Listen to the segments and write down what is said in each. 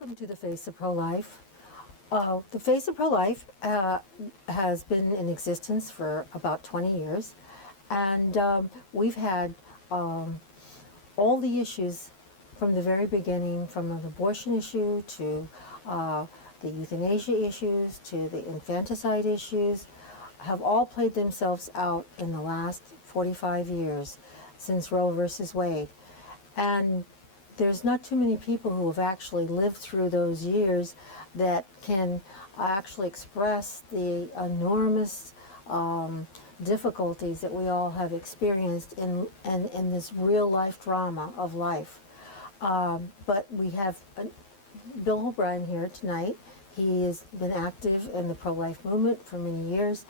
Welcome to the Face of Pro-Life. The Face of Pro-Life has been in existence for about 20 years, and we've had all the issues from the very beginning, from an abortion issue to the euthanasia issues to the infanticide issues, have all played themselves out in the last 45 years since Roe versus Wade. And there's not too many people who have actually lived through those years that can actually express the enormous difficulties that we all have experienced in this real life drama of life. But we have Bill O'Brien here tonight. He has been active in the pro-life movement for many years,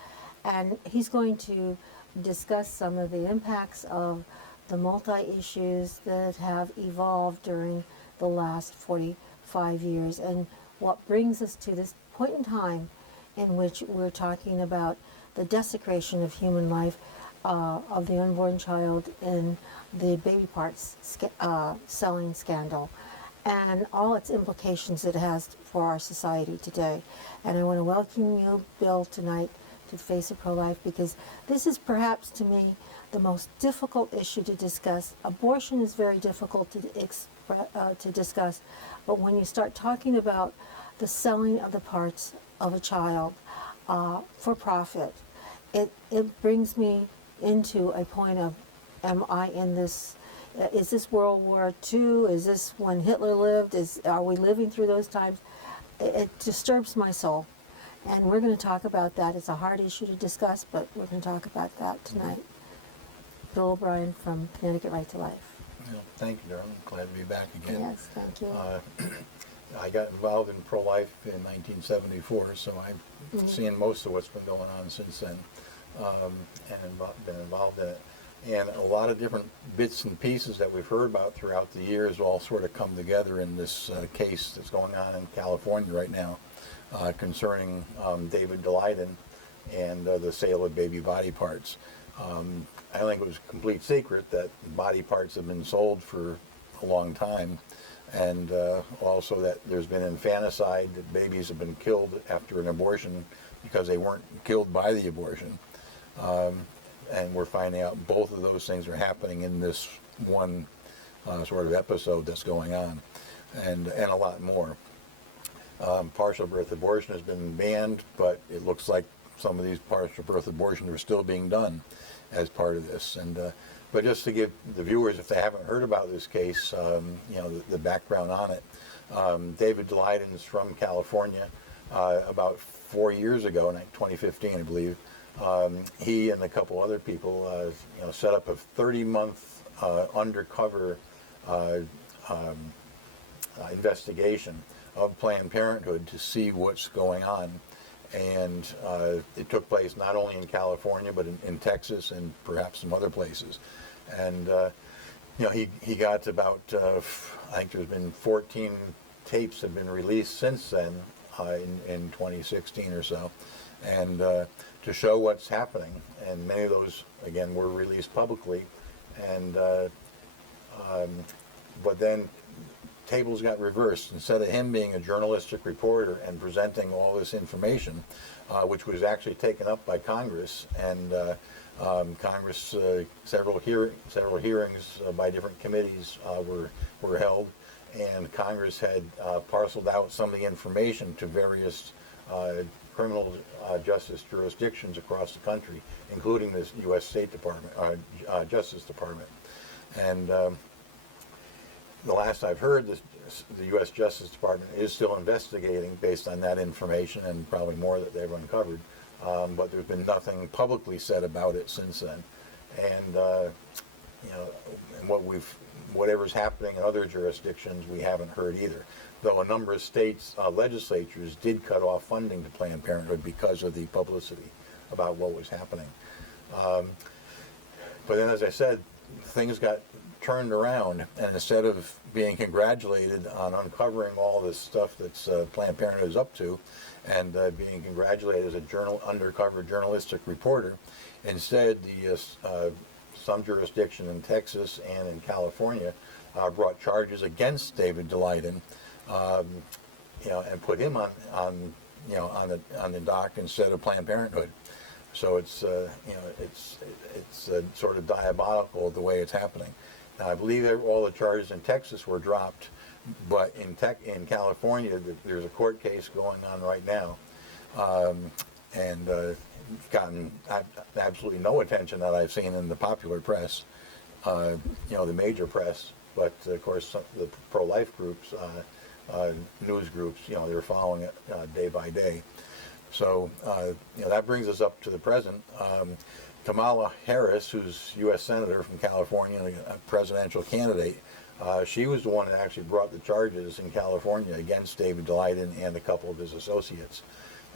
and he's going to discuss some of the impacts of the multi-issues that have evolved during the last 45 years and what brings us to this point in time in which we're talking about the desecration of human life, of the unborn child in the baby parts selling scandal and all its implications it has for our society today. And I want to welcome you, Bill, tonight to the Face of Pro-Life, because this is perhaps to me the most difficult issue to discuss. Abortion is very difficult to discuss, but when you start talking about the selling of the parts of a child for profit, it brings me into a point of, am I in this, is this World War II? Is this when Hitler lived? Are we living through those times? It disturbs my soul. And we're going to talk about that. It's a hard issue to discuss, but we're going to talk about that tonight. Bill O'Brien from Connecticut Right to Life. Well, thank you, darling. Glad to be back again. Yes, thank you. I got involved in pro-life in 1974, so I've seen most of what's been going on since then, and been involved in it. And a lot of different bits and pieces that we've heard about throughout the years all sort of come together in this case that's going on in California right now concerning David Daleiden and the sale of baby body parts. I think it was a complete secret that body parts have been sold for a long time, and also that there's been infanticide, that babies have been killed after an abortion because they weren't killed by the abortion. And we're finding out both of those things are happening in this one sort of episode that's going on, and a lot more. Partial birth abortion has been banned, but it looks like some of these partial birth abortions are still being done as part of this. And but just to give the viewers, if they haven't heard about this case, the background on it. David Daleiden is from California. About 4 years ago, in 2015, I believe, he and a couple other people, set up a 30-month undercover investigation of Planned Parenthood to see what's going on. And it took place not only in California, but in Texas and perhaps some other places. And, he got about, I think there's been 14 tapes have been released since then in 2016 or so. And to show what's happening. And many of those, again, were released publicly. And but then tables got reversed. Instead of him being a journalistic reporter and presenting all this information, which was actually taken up by Congress, and Congress, several hearings by different committees were held, and Congress had parceled out some of the information to various criminal justice jurisdictions across the country, including the U.S. State Department, Justice Department. And the last I've heard, the U.S. Justice Department is still investigating based on that information, and probably more that they've uncovered. But there's been nothing publicly said about it since then. And whatever's happening in other jurisdictions, we haven't heard either. Though a number of states' legislatures did cut off funding to Planned Parenthood because of the publicity about what was happening. But then, as I said, things got turned around, and instead of being congratulated on uncovering all this stuff that's Planned Parenthood is up to, and being congratulated as a undercover journalistic reporter, instead some jurisdiction in Texas and in California brought charges against David Daleiden and put him on the dock instead of Planned Parenthood. So it's sort of diabolical the way it's happening. Now, I believe all the charges in Texas were dropped, but in California, there's a court case going on right now, and gotten absolutely no attention that I've seen in the popular press, the major press. But of course, the pro-life groups, news groups, they're following it day by day. So that brings us up to the present. Kamala Harris, who's U.S. Senator from California, a presidential candidate, she was the one that actually brought the charges in California against David Daleiden and a couple of his associates.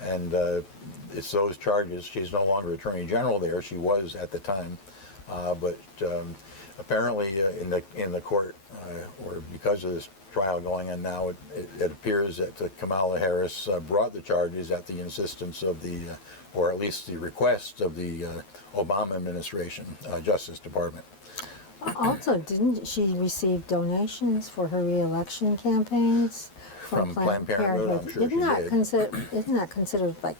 And it's those charges. She's no longer Attorney General there. She was at the time, but apparently in the court, or because of this trial going on now, it appears that Kamala Harris brought the charges at the insistence of or at least the request of the Obama administration, Justice Department. Also, didn't she receive donations for her re-election campaigns From Planned Parenthood, I'm sure isn't she that did. Isn't that considered like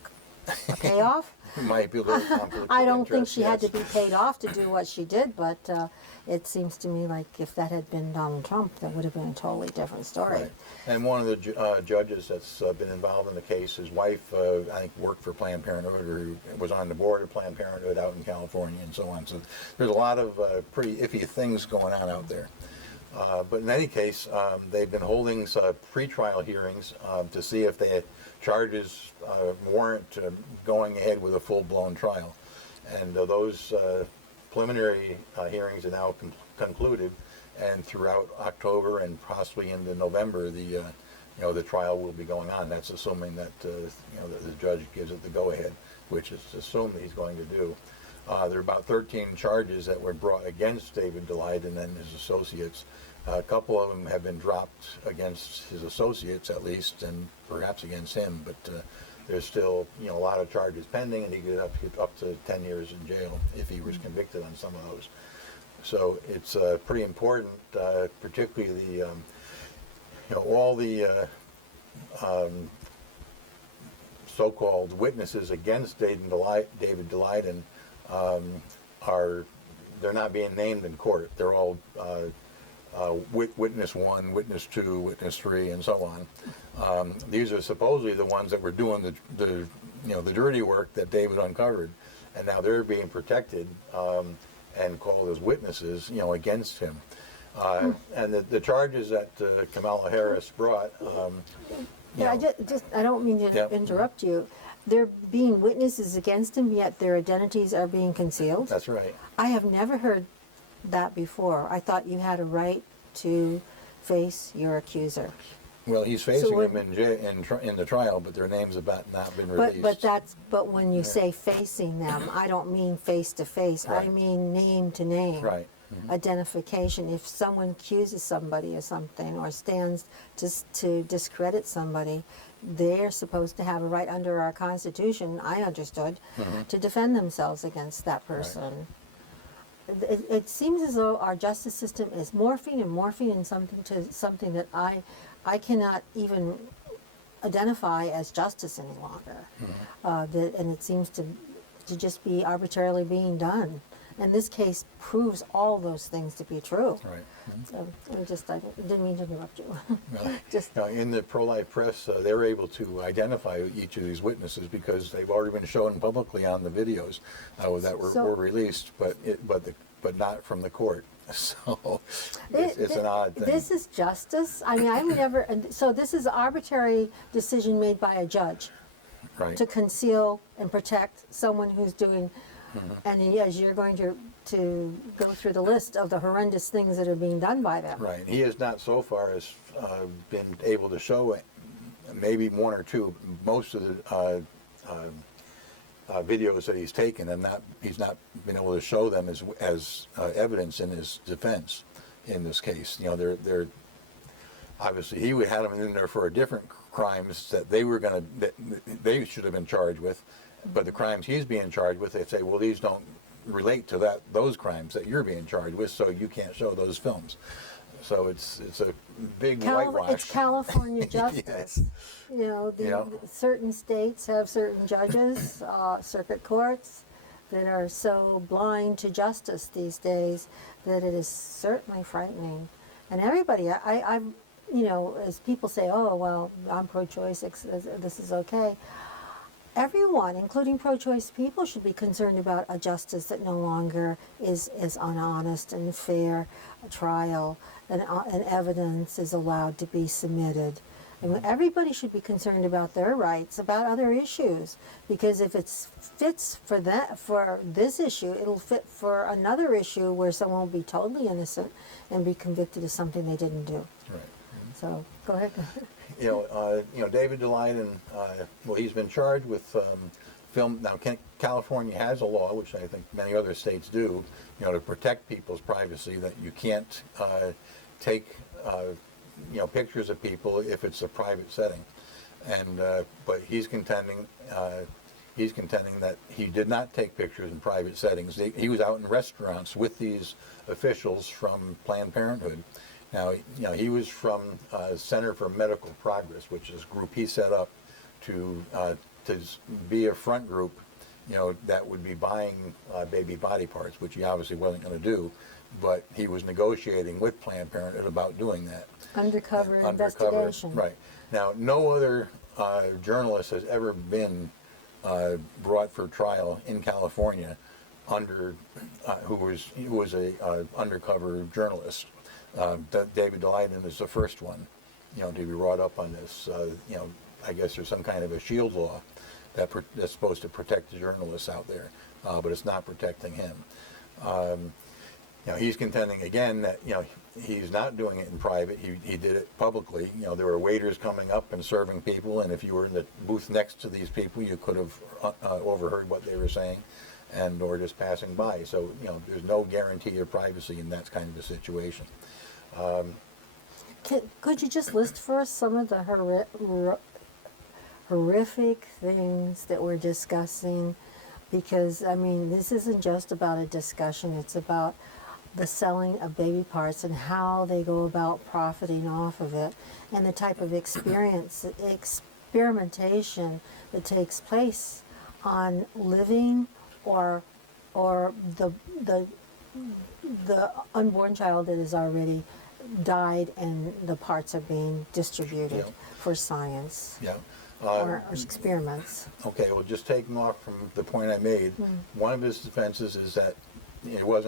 a payoff? It might be a little conflict I of don't think interest, she had to yes. be paid off to do what she did, but it seems to me like if that had been Donald Trump, that would have been a totally different story. Right. And one of the judges that's been involved in the case, his wife, I think, worked for Planned Parenthood, or was on the board of Planned Parenthood out in California and so on. So there's a lot of pretty iffy things going on out there. But in any case, they've been holding pre-trial hearings to see if the charges warrant going ahead with a full-blown trial. And those preliminary hearings are now concluded, and throughout October and possibly into November, the trial will be going on. That's assuming that the judge gives it the go-ahead, which is assumed he's going to do. There are about 13 charges that were brought against David Daleiden and his associates. A couple of them have been dropped against his associates, at least, and perhaps against him. But there's still a lot of charges pending, and he could get up to 10 years in jail if he was convicted on some of those. So it's pretty important, particularly all the so-called witnesses against David Daleiden they're not being named in court. They're all witness 1, witness 2, witness 3, and so on. These are supposedly the ones that were doing the dirty work that David uncovered, and now they're being protected and called as witnesses, against him. And the charges that Kamala Harris brought. I don't mean to interrupt you. They're being witnesses against him, yet their identities are being concealed. That's right. I have never heard that before. I thought you had a right to face your accuser. Well, he's facing them in the trial, but their names have not been released. But when you say facing them, I don't mean face to face. Right. I mean name to name. Right. Mm-hmm. Identification. If someone accuses somebody of something or stands to discredit somebody, they're supposed to have a right under our Constitution, I understood, to defend themselves against that person. Right. It seems as though our justice system is morphing in something that I cannot even identify as justice any longer. And it seems to just be arbitrarily being done. And this case proves all those things to be true. Right. Mm-hmm. So I didn't mean to interrupt you. Well, in the pro-life press, they're able to identify each of these witnesses because they've already been shown publicly on the videos that were released, but not from the court. So it's an odd thing. This is justice. I mean, I've never. So this is an arbitrary decision made by a judge, right, to conceal and protect someone who's doing. And as you're going to go through the list of the horrendous things that are being done by them. Right. He has not so far as been able to show maybe one or two. Most of the videos that he's taken, and he's not been able to show them as evidence in his defense in this case. They're obviously he would have them in there for different crimes that they should have been charged with. But the crimes he's being charged with, they say, well, these don't relate to those crimes that you're being charged with, so you can't show those films. So it's a big It's whitewash. California justice. Yes. You know, Yeah. certain states have certain judges, circuit courts, that are so blind to justice these days that it is certainly frightening. And everybody, you know, as people say, oh, well, I'm pro-choice, this is okay. Everyone, including pro-choice people, should be concerned about a justice that no longer is an honest and fair trial, and evidence is allowed to be submitted. And everybody should be concerned about their rights, about other issues, because if it fits for this issue, it'll fit for another issue where someone will be totally innocent and be convicted of something they didn't do. Right. So go ahead. You know, David Daleiden, well, he's been charged with film. Now, California has a law, which I think many other states do, you know, to protect people's privacy, that you can't take, you know, pictures of people if it's a private setting. And but he's contending that he did not take pictures in private settings. He was out in restaurants with these officials from Planned Parenthood. Now, you know, he was from Center for Medical Progress, which is a group he set up to be a front group, you know, that would be buying baby body parts, which he obviously wasn't going to do, but he was negotiating with Planned Parenthood about doing that. Undercover investigation. Right. Now, no other journalist has ever been brought for trial in California who was a undercover journalist. David Daleiden is the first one, you know, to be brought up on this. You know, I guess there's some kind of a shield law that's supposed to protect the journalists out there, but it's not protecting him. You know, he's contending again that, you know, he's not doing it in private. He did it publicly. You know, there were waiters coming up and serving people, and if you were in the booth next to these people, you could have overheard what they were saying, or just passing by. So, you know, there's no guarantee of privacy in that kind of a situation. Could you just list for us some of the horrific things that we're discussing? Because, I mean, this isn't just about a discussion, it's about the selling of baby parts and how they go about profiting off of it, and the type of experimentation that takes place on living or the unborn child that has already died and the parts are being distributed for science or experiments. Okay, well, just taking off from the point I made, one of his defenses is that it was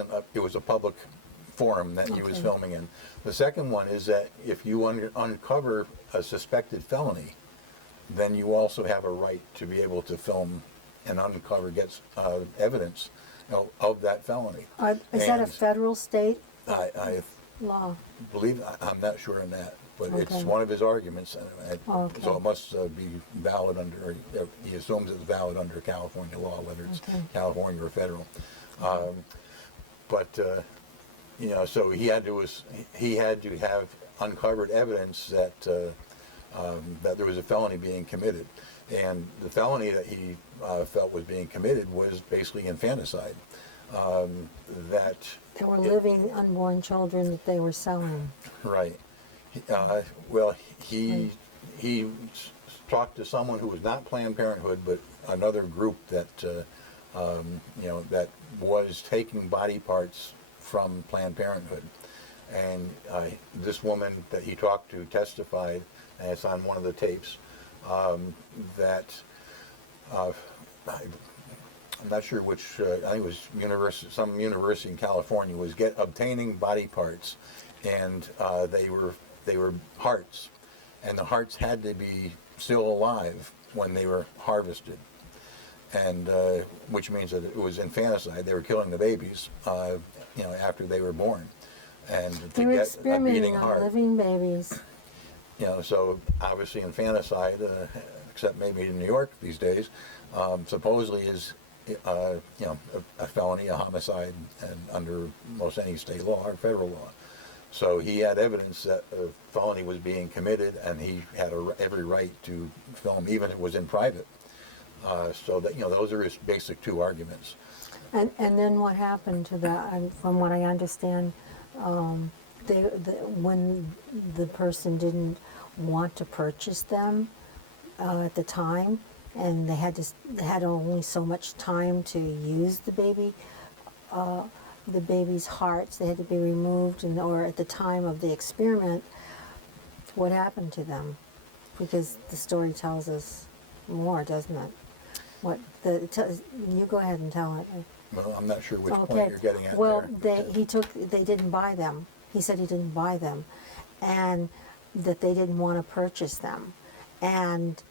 a public forum that he was filming in. The second one is that if you uncover a suspected felony, then you also have a right to be able to film and get evidence, you know, of that felony. Is that a federal, state I law? believe, I'm not sure on that, but it's Okay. one of his arguments, Okay. so it must be valid under, he assumes it's valid under California law, whether it's California or federal. You know, so he had to have uncovered evidence that there was a felony being committed, and the felony that he felt was being committed was basically infanticide. They were living unborn children that they were selling. Right. Well, he talked to someone who was not Planned Parenthood, but another group that you know, that was taking body parts from Planned Parenthood, and this woman that he talked to testified, and it's on one of the tapes, that I'm not sure which, I think it was some university in California was obtaining body parts, and they were hearts, and the hearts had to be still alive when they were harvested, and which means that it was infanticide. They were killing the babies, you know, after they were born, and They to were get a experimenting beating on heart. living babies. You know, so obviously infanticide, except maybe in New York these days, supposedly is, you know, a felony, a homicide, and under most any state law or federal law. So he had evidence that a felony was being committed, and he had every right to film, even if it was in private. So that, you know, those are his basic two arguments. And then what happened to that? From what I understand, when the person didn't want to purchase them at the time, and they had only so much time to use the baby's hearts, they had to be removed, or at the time of the experiment, what happened to them? Because the story tells us more, doesn't it? You go ahead and tell it. Well, I'm not sure which point you're getting at well, there. they didn't buy them. He said he didn't buy them, and that they didn't want to purchase them. And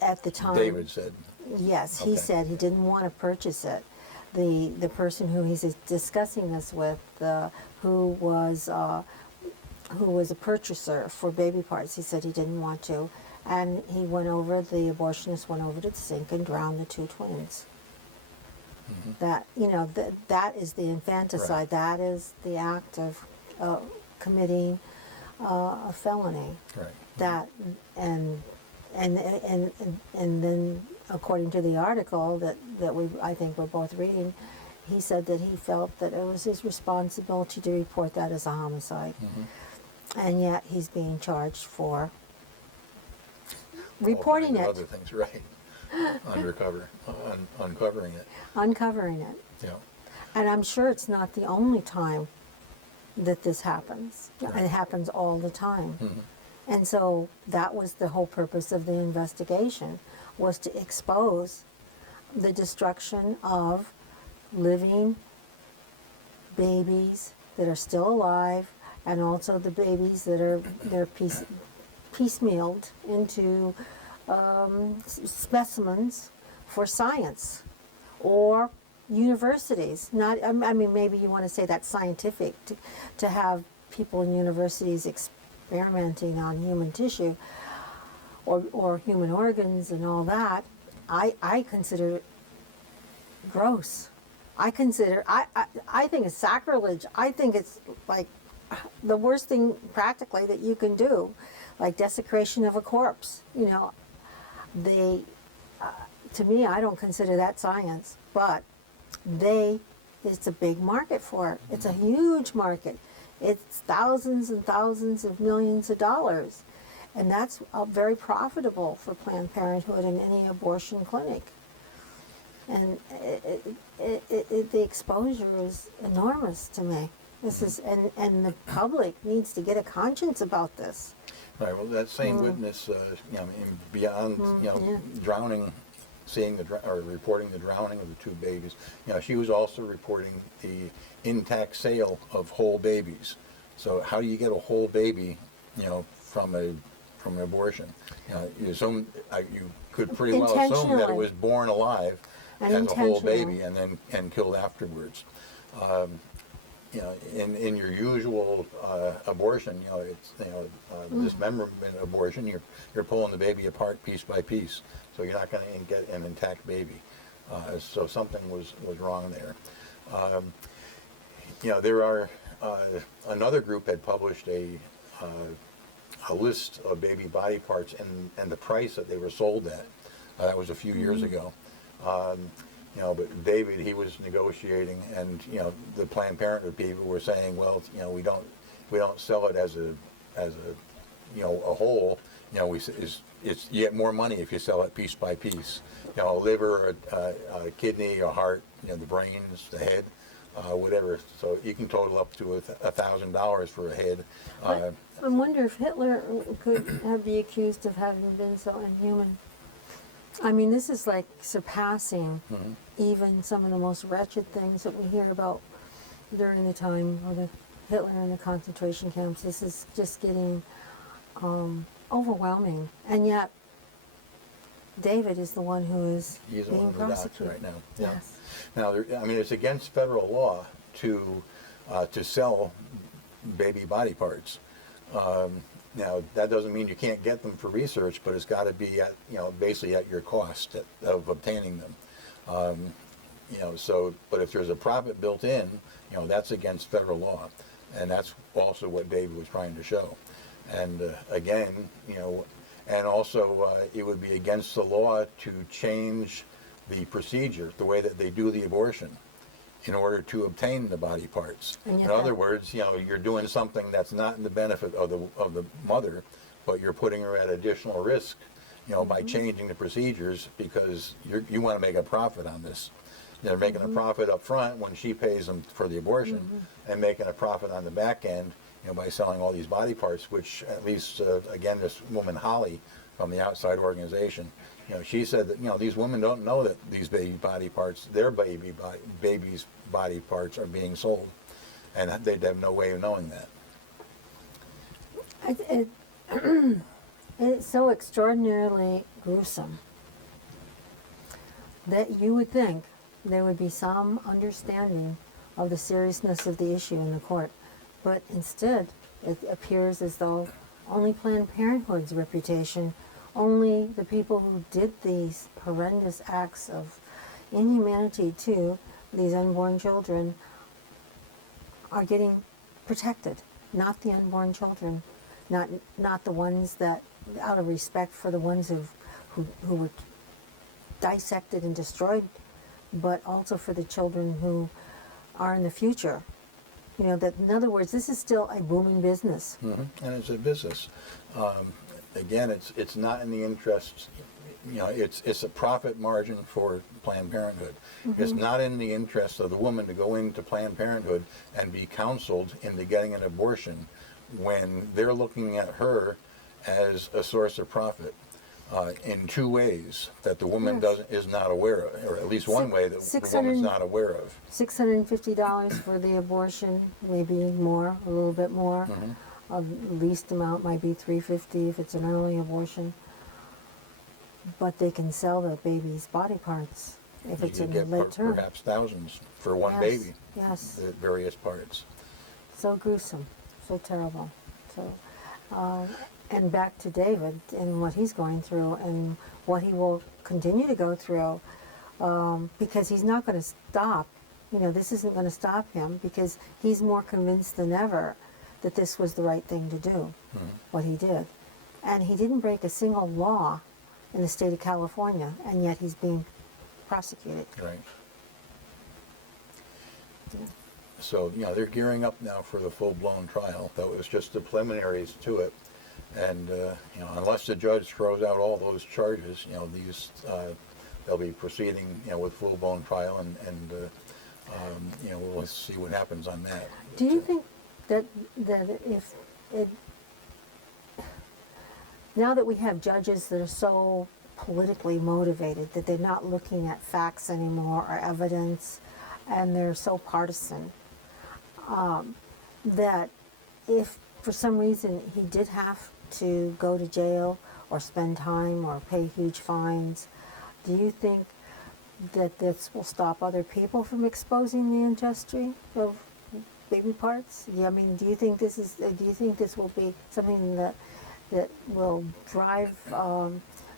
at the time, David said. yes, he Okay. said he didn't want to purchase it. The person who he's discussing this with, who was a purchaser for baby parts, he said he didn't want to, and the abortionist went over to the sink and drowned the two twins. Mm-hmm. That is the infanticide. Right. That is the act of committing a felony. Right. That and then, according to the article that I think we're both reading, he said that he felt that it was his responsibility to report that as a homicide, and yet he's being charged for reporting All it, kinds of other things, right? Uncovering it. uncovering it. Yeah. And I'm sure it's not the only time that this happens. Right. It happens all the time. Mhm. And so that was the whole purpose of the investigation, was to expose the destruction of living babies that are still alive, and also the babies that they're piecemealed into specimens for science or universities. Not, I mean, maybe you want to say that's scientific to have people in universities experimenting on human tissue or human organs and all that. I consider it gross. I think it's sacrilege. I think it's like the worst thing practically that you can do, like desecration of a corpse. To me, I don't consider that science, but it's a big market for it. It's a huge market. It's thousands and thousands of millions of dollars. And that's very profitable for Planned Parenthood and any abortion clinic. And the exposure is enormous to me. And the public needs to get a conscience about this. Right. Well, that same witness, beyond drowning, or reporting the drowning of the two babies, she was also reporting the intact sale of whole babies. So how do you get a whole baby, from an abortion? You could pretty well assume that it was born alive as a whole baby and killed afterwards. In your usual abortion, it's dismemberment abortion. You're pulling the baby apart piece by piece, so you're not going to get an intact baby. So something was wrong there. There are another group had published a list of baby body parts and the price that they were sold at. That was a few years ago. But David, he was negotiating, and the Planned Parenthood people were saying, well, we don't sell it as a whole. It's you get more money if you sell it piece by piece. A liver, a kidney, a heart, the brains, the head, whatever. So you can total up to $1,000 for a head. I wonder if Hitler could be accused of having been so inhuman. I mean, this is like surpassing even some of the most wretched things that we hear about during the time of the Hitler in the concentration camps. This is just getting overwhelming. And yet, David is the one who is being prosecuted right now. Yes. Now, it's against federal law to sell baby body parts. Now, that doesn't mean you can't get them for research, but it's got to be at, basically at your cost of obtaining them. But if there's a profit built in, that's against federal law. And that's also what David was trying to show. And again, and also it would be against the law to change the procedure, the way that they do the abortion. in order to obtain the body parts. And In yet other that- words, you're doing something that's not in the benefit of the mother, but you're putting her at additional risk, by changing the procedures because you want to make a profit on this. They're making a profit up front when she pays them for the abortion, and making a profit on the back end, by selling all these body parts, which at least, again, this woman, Holly, from the outside organization, she said that, these women don't know that these baby body parts, their baby's body parts are being sold, and they'd have no way of knowing that. It's so extraordinarily gruesome that you would think there would be some understanding of the seriousness of the issue in the court. But instead, it appears as though only Planned Parenthood's reputation, only the people who did these horrendous acts of inhumanity to these unborn children are getting protected, not the unborn children, not the ones that, out of respect for the ones who were dissected and destroyed, but also for the children who are in the future. That in other words, this is still a booming business. And it's a business. Again, it's not in the interest. It's a profit margin for Planned Parenthood. It's not in the interest of the woman to go into Planned Parenthood and be counseled into getting an abortion when they're looking at her as a source of profit in two ways that the woman is not aware of, or at least one way that the woman's not aware of. $650 for the abortion, maybe more, a little bit more. The least amount might be $350 if it's an early abortion. But they can sell the baby's body parts if it's in late term. Perhaps thousands for one baby. Yes. The various parts. So gruesome, so terrible. So, and back to David and what he's going through and what he will continue to go through, because he's not going to stop. This isn't going to stop him because he's more convinced than ever that this was the right thing to do, what he did. And he didn't break a single law in the state of California, and yet he's being prosecuted. Right. Yeah. So, they're gearing up now for the full-blown trial. That was just the preliminaries to it. And, unless the judge throws out all those charges, they'll be proceeding, with full-blown trial, and we'll see what happens on that. Do you think that if it, now that we have judges that are so politically motivated that they're not looking at facts anymore or evidence, and they're so partisan, that if for some reason he did have to go to jail or spend time or pay huge fines, do you think that this will stop other people from exposing the industry of baby parts? Do you think this is? Do you think this will be something that will drive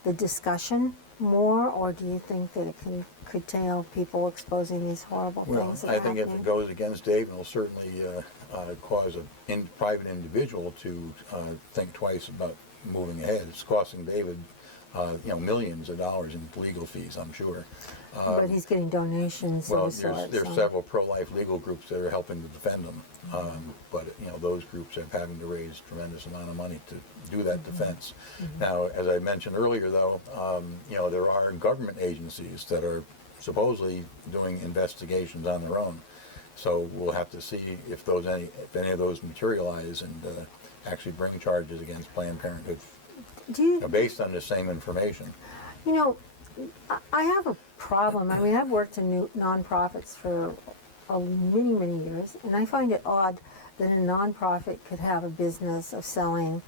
the discussion more, or do you think that it can curtail people exposing these horrible things that are I think happening? if it goes against Dave, it'll certainly cause a private individual to think twice about moving ahead. It's costing David, millions of dollars in legal fees, I'm sure. But he's getting donations Well, of the sort. there's so. several pro-life legal groups that are helping to defend them, but those groups are having to raise a tremendous amount of money to do that defense. Now, as I mentioned earlier, though, there are government agencies that are supposedly doing investigations on their own. So we'll have to see if any of those materialize and actually bring charges against Planned Parenthood based on the same information. I have a problem. I've worked in nonprofits for many, many years, and I find it odd that a nonprofit could have a business of selling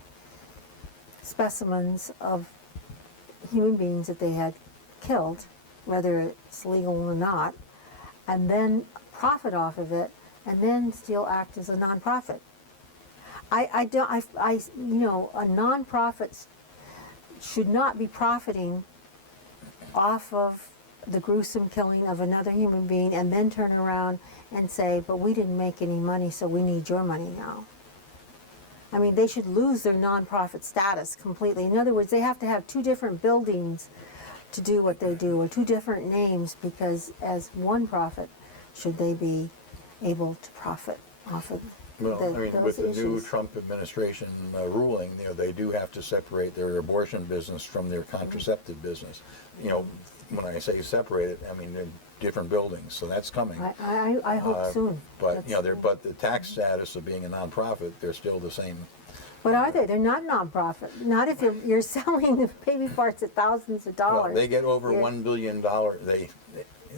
specimens of human beings that they had killed, whether it's legal or not, and then profit off of it, and then still act as a nonprofit. A nonprofit should not be profiting off of the gruesome killing of another human being and then turn around and say, but we didn't make any money, so we need your money now. They should lose their nonprofit status completely. In other words, they have to have two different buildings to do what they do, or two different names, because as one profit, should they be able to profit off of Well, I mean, those with the new issues. Trump administration ruling, they do have to separate their abortion business from their contraceptive business. When I say separate it, I mean they're different buildings, so that's coming. I hope soon. But That's- but the tax status of being a nonprofit, they're still the same. But are they? They're not nonprofit. Not if you're selling the baby parts at thousands of dollars. Well, they get over You're- $1 billion.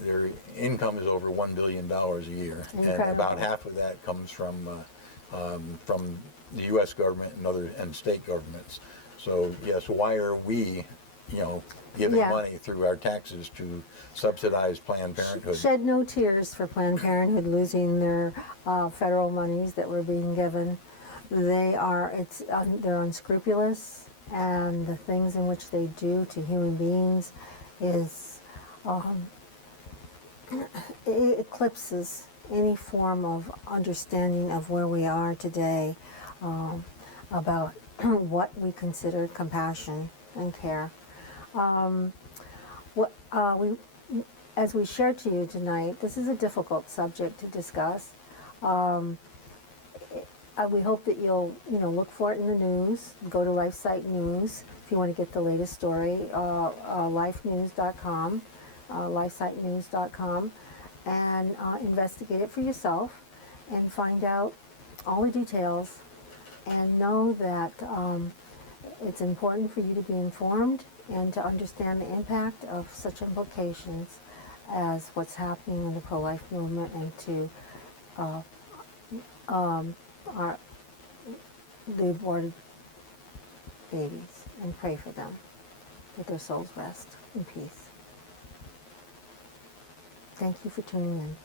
Their income is over $1 billion a year, and Incredible. about half of that comes from the U.S. government and state governments. So yes, why are we, giving Yeah. money through our taxes to subsidize Planned Parenthood? Shed no tears for Planned Parenthood losing their federal monies that were being given. They're unscrupulous, and the things in which they do to human beings is it eclipses any form of understanding of where we are today about what we consider compassion and care. As we shared to you tonight, this is a difficult subject to discuss. We hope that you'll look for it in the news. Go to LifeSite News if you want to get the latest story. Lifenews.com, LifeSiteNews.com, and investigate it for yourself and find out all the details. And know that it's important for you to be informed and to understand the impact of such implications as what's happening in the pro-life movement, and to the aborted babies, and pray for them, that their souls rest in peace. Thank you for tuning in.